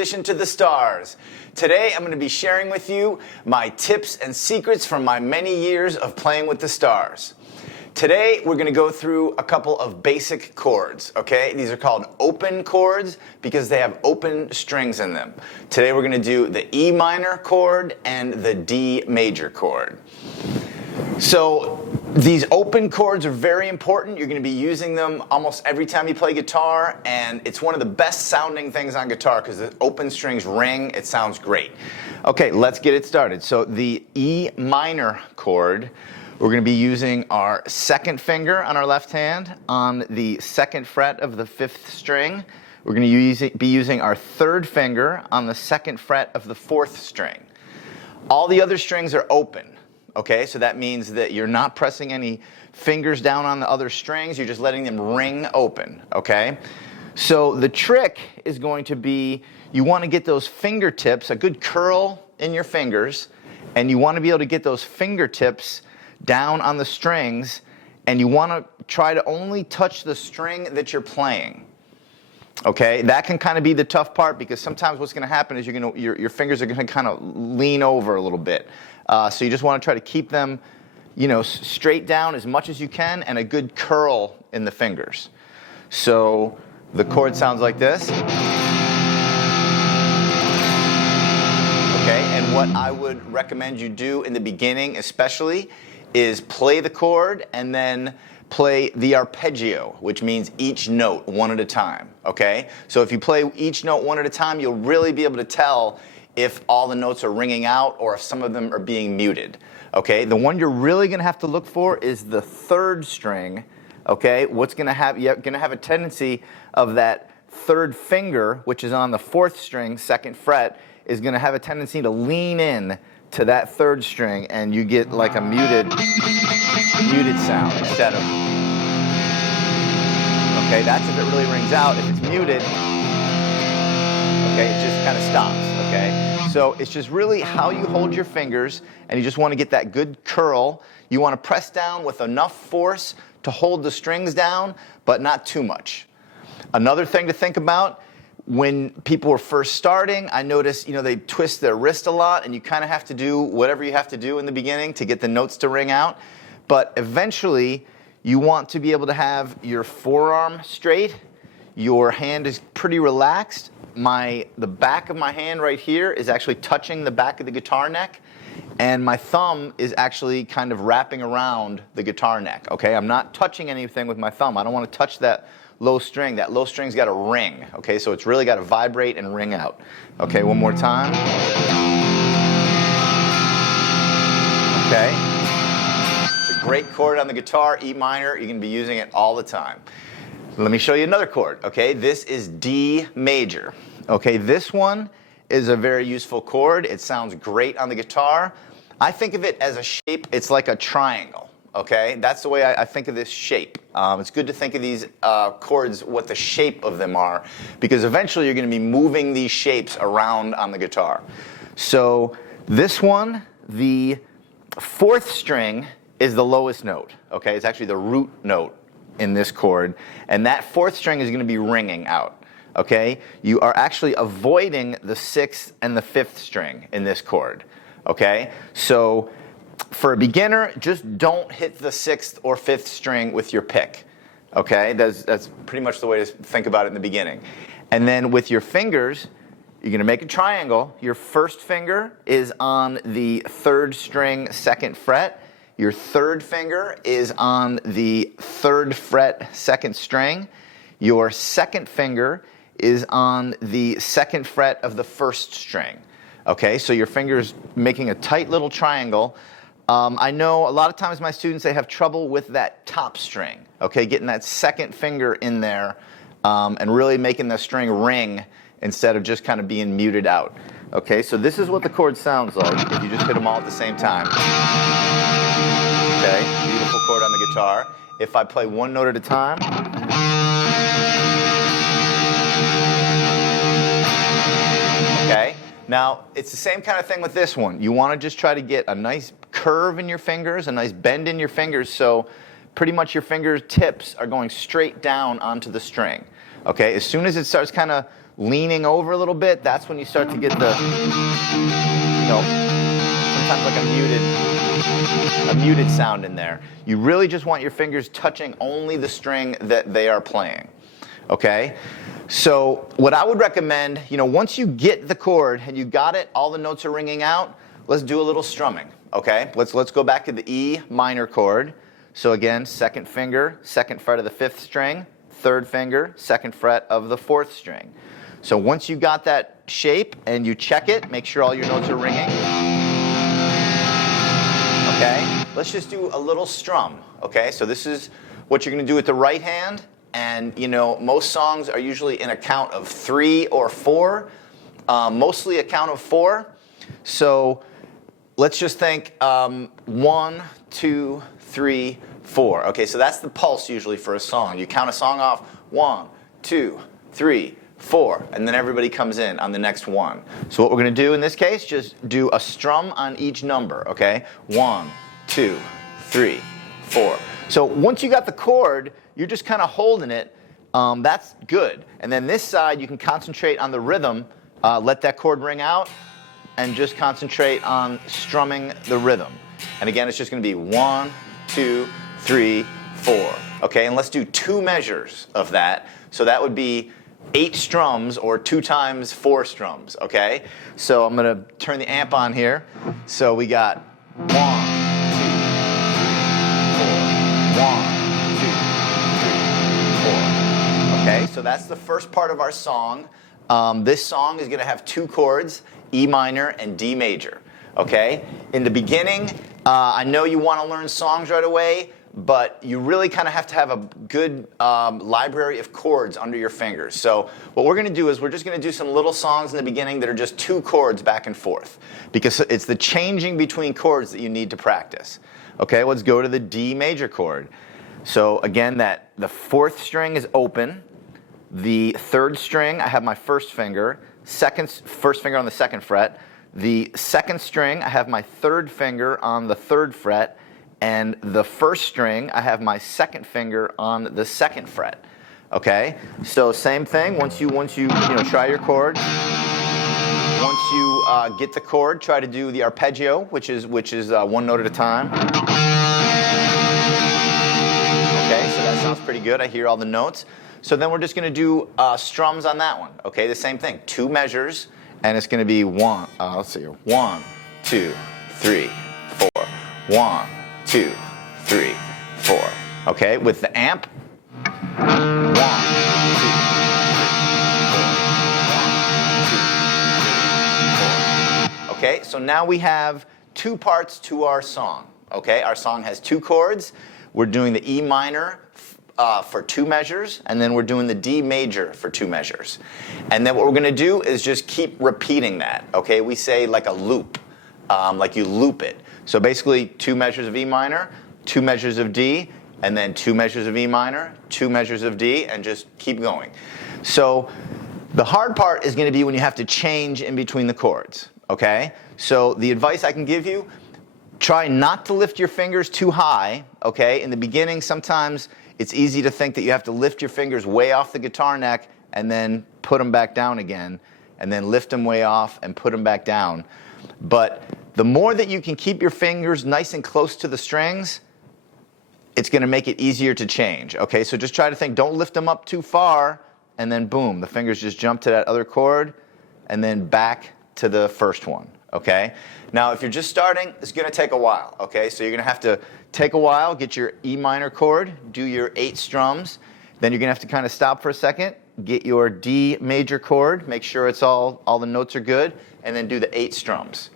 Musician to the Stars. Today I'm going to be sharing with you my tips and secrets from my many years of playing with the stars. Today we're going to go through a couple of basic chords, okay? These are called open chords because they have open strings in them. Today we're going to do the E minor chord and the D major chord. So these open chords are very important. You're going to be using them almost every time you play guitar, and it's one of the best sounding things on guitar because the open strings ring. It sounds great. Okay, let's get it started. So the E minor chord, we're going to be using our second finger on our left hand on the second fret of the fifth string. We're going to be using our third finger on the second fret of the fourth string. All the other strings are open. Okay, so that means that you're not pressing any fingers down on the other strings, you're just letting them ring open, okay? So the trick is going to be, you want to get those fingertips, a good curl in your fingers, and you want to be able to get those fingertips down on the strings, and you want to try to only touch the string that you're playing. Okay, that can kind of be the tough part because sometimes what's going to happen is your fingers are going to kind of lean over a little bit. So you just want to try to keep them, straight down as much as you can and a good curl in the fingers. So the chord sounds like this. Okay, and what I would recommend you do in the beginning especially is play the chord and then play the arpeggio, which means each note one at a time, okay? So if you play each note one at a time, you'll really be able to tell if all the notes are ringing out or if some of them are being muted, okay? The one you're really going to have to look for is the third string, okay? What's going to have, you're going to have a tendency of that third finger, which is on the fourth string, second fret, is going to have a tendency to lean in to that third string, and you get like a muted sound instead of, okay, that's if it really rings out. If it's muted, okay, it just kind of stops, okay? So it's just really how you hold your fingers, and you just want to get that good curl. You want to press down with enough force to hold the strings down, but not too much. Another thing to think about, when people were first starting, I noticed, they twist their wrist a lot, and you kind of have to do whatever you have to do in the beginning to get the notes to ring out. But eventually, you want to be able to have your forearm straight, your hand is pretty relaxed. The back of my hand right here is actually touching the back of the guitar neck, and my thumb is actually kind of wrapping around the guitar neck, okay? I'm not touching anything with my thumb. I don't want to touch that low string. That low string's got to ring, okay? So it's really got to vibrate and ring out. Okay, one more time. Okay. It's a great chord on the guitar, E minor. You're going to be using it all the time. Let me show you another chord, okay? This is D major. Okay, this one is a very useful chord. It sounds great on the guitar. I think of it as a shape. It's like a triangle. Okay, that's the way I think of this shape. It's good to think of these chords, what the shape of them are, because eventually you're going to be moving these shapes around on the guitar. So this one, the fourth string is the lowest note. Okay, it's actually the root note in this chord, and that fourth string is going to be ringing out. Okay, you are actually avoiding the sixth and the fifth string in this chord. Okay, so for a beginner, just don't hit the sixth or fifth string with your pick. Okay, that's pretty much the way to think about it in the beginning. And then with your fingers, you're going to make a triangle. Your first finger is on the third string, second fret. Your third finger is on the third fret, second string. Your second finger is on the second fret of the first string. Okay, so your finger's making a tight little triangle. I know a lot of times my students, they have trouble with that top string, okay, getting that second finger in there and really making the string ring instead of just kind of being muted out. Okay, so this is what the chord sounds like if you just hit them all at the same time. Okay, beautiful chord on the guitar. If I play one note at a time. Okay, now it's the same kind of thing with this one. You want to just try to get a nice curve in your fingers, a nice bend in your fingers, so pretty much your fingertips are going straight down onto the string. Okay, as soon as it starts kind of leaning over a little bit, that's when you start to get the, sometimes like a muted sound in there. You really just want your fingers touching only the string that they are playing. Okay? So what I would recommend, once you get the chord and you got it, all the notes are ringing out, let's do a little strumming. Okay? Let's go back to the E minor chord. So again, second finger, second fret of the fifth string, third finger, second fret of the fourth string. So once you got that shape and you check it, make sure all your notes are ringing. Okay? Let's just do a little strum. Okay? So this is what you're going to do with the right hand. And, most songs are usually in a count of 3 or 4, mostly a count of 4. So let's just think 1, 2, 3, 4. Okay, so that's the pulse usually for a song. You count a song off 1, 2, 3, 4, and then everybody comes in on the next one. So what we're going to do in this case, just do a strum on each number. Okay, 1, 2, 3, 4. So once you got the chord, you're just kind of holding it. That's good. And then this side, you can concentrate on the rhythm, let that chord ring out, and just concentrate on strumming the rhythm. And again, it's just going to be 1, 2, 3, 4. Okay, and let's do 2 measures of that. So that would be 8 strums or 2 times 4 strums. Okay, so I'm going to turn the amp on here. So we got 1, 2, 3, 4. 1, 2, 3, 4. Okay, so that's the first part of our song. This song is going to have 2 chords, E minor and D major. Okay, in the beginning, I know you want to learn songs right away, but you really kind of have to have a good library of chords under your fingers. So what we're going to do is we're just going to do some little songs in the beginning that are just 2 chords back and forth, because it's the changing between chords that you need to practice. Okay, let's go to the D major chord. So again, the 4th string is open. The 3rd string, I have my first finger, first finger on the 2nd fret. The 2nd string, I have my 3rd finger on the 3rd fret, and the 1st string, I have my 2nd finger on the 2nd fret. Okay, so same thing. Once you try your chord. Once you get the chord, try to do the arpeggio, which is 1 note at a time. Okay, so that sounds pretty good. I hear all the notes. So then we're just going to do strums on that one. Okay, the same thing. 2 measures. And it's going to be 1, 2, 3, 4. 1, 2, 3, 4. Okay, with the amp. 1, 2, 3, 4. 1, 2, 3, 4. Okay, so now we have 2 parts to our song. Okay, our song has 2 chords. We're doing the E minor for 2 measures, and then we're doing the D major for 2 measures. And then what we're going to do is just keep repeating that. Okay, we say like a loop, like you loop it. So basically 2 measures of E minor, 2 measures of D, and then 2 measures of E minor, 2 measures of D, and just keep going. So the hard part is going to be when you have to change in between the chords. Okay, so the advice I can give you, try not to lift your fingers too high. Okay, in the beginning, sometimes it's easy to think that you have to lift your fingers way off the guitar neck and then put them back down again, and then lift them way off and put them back down. But the more that you can keep your fingers nice and close to the strings, it's going to make it easier to change. Okay, so just try to think, don't lift them up too far, and then boom, the fingers just jump to that other chord, and then back to the first one. Okay, now if you're just starting, it's going to take a while. Okay, so you're going to have to take a while, get your E minor chord, do your 8 strums. Then you're going to have to kind of stop for a second, get your D major chord, make sure it's all the notes are good, and then do the 8 strums.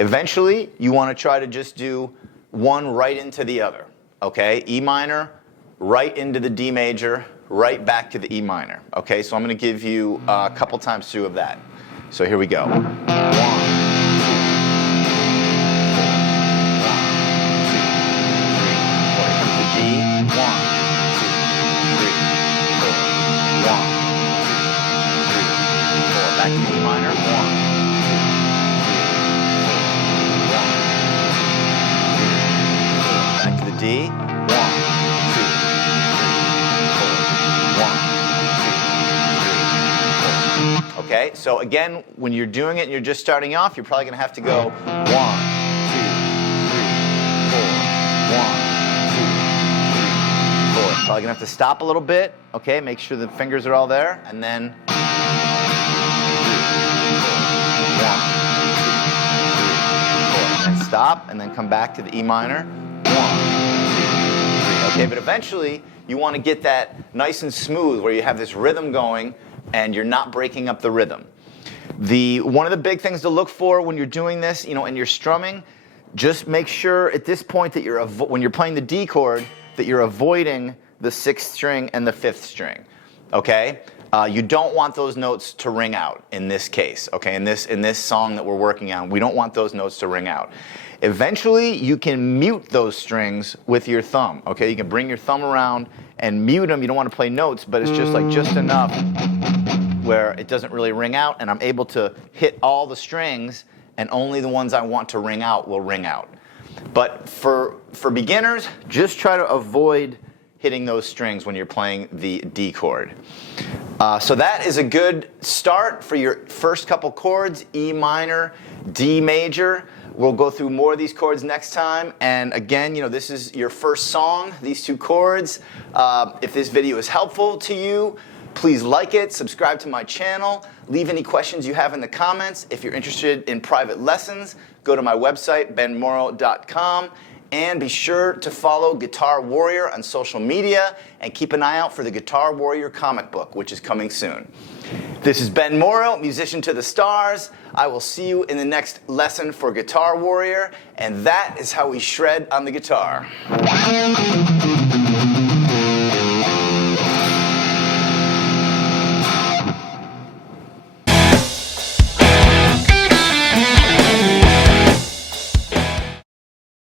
Eventually, you want to try to just do one right into the other. Okay, E minor, right into the D major, right back to the E minor. Okay, so I'm going to give you a couple times through of that. So here we go. 1. Back to the E minor. 1, 2, 3, 4. 1, 2, 3, 4. Back to the D. 1, 2, 3, 4. 1, 2, 3, 4. Okay, so again, when you're doing it and you're just starting off, you're probably going to have to go 1, 2, 3, 4, 1, 2, 3, 4. Probably going to have to stop a little bit. Okay, make sure the fingers are all there, and then 1, 2, 3, 4. And stop, and then come back to the E minor. 1, 2, 3. Okay, but eventually you want to get that nice and smooth where you have this rhythm going and you're not breaking up the rhythm. One of the big things to look for when you're doing this, and you're strumming, just make sure at this point that when you're playing the D chord, that you're avoiding the 6th string and the 5th string. Okay? You don't want those notes to ring out in this case. Okay? In this song that we're working on, we don't want those notes to ring out. Eventually, you can mute those strings with your thumb. Okay? You can bring your thumb around and mute them. You don't want to play notes, but it's just enough where it doesn't really ring out, and I'm able to hit all the strings, and only the ones I want to ring out will ring out. But for beginners, just try to avoid hitting those strings when you're playing the D chord. So that is a good start for your first couple chords, E minor, D major. We'll go through more of these chords next time. And again, this is your first song, these 2 chords. If this video is helpful to you, please like it, subscribe to my channel, leave any questions you have in the comments. If you're interested in private lessons, go to my website, benmorrow.com, and be sure to follow Guitar Warrior on social media and keep an eye out for the Guitar Warrior comic book, which is coming soon. This is Ben Morrow, musician to the stars. I will see you in the next lesson for Guitar Warrior, and that is how we shred on the guitar.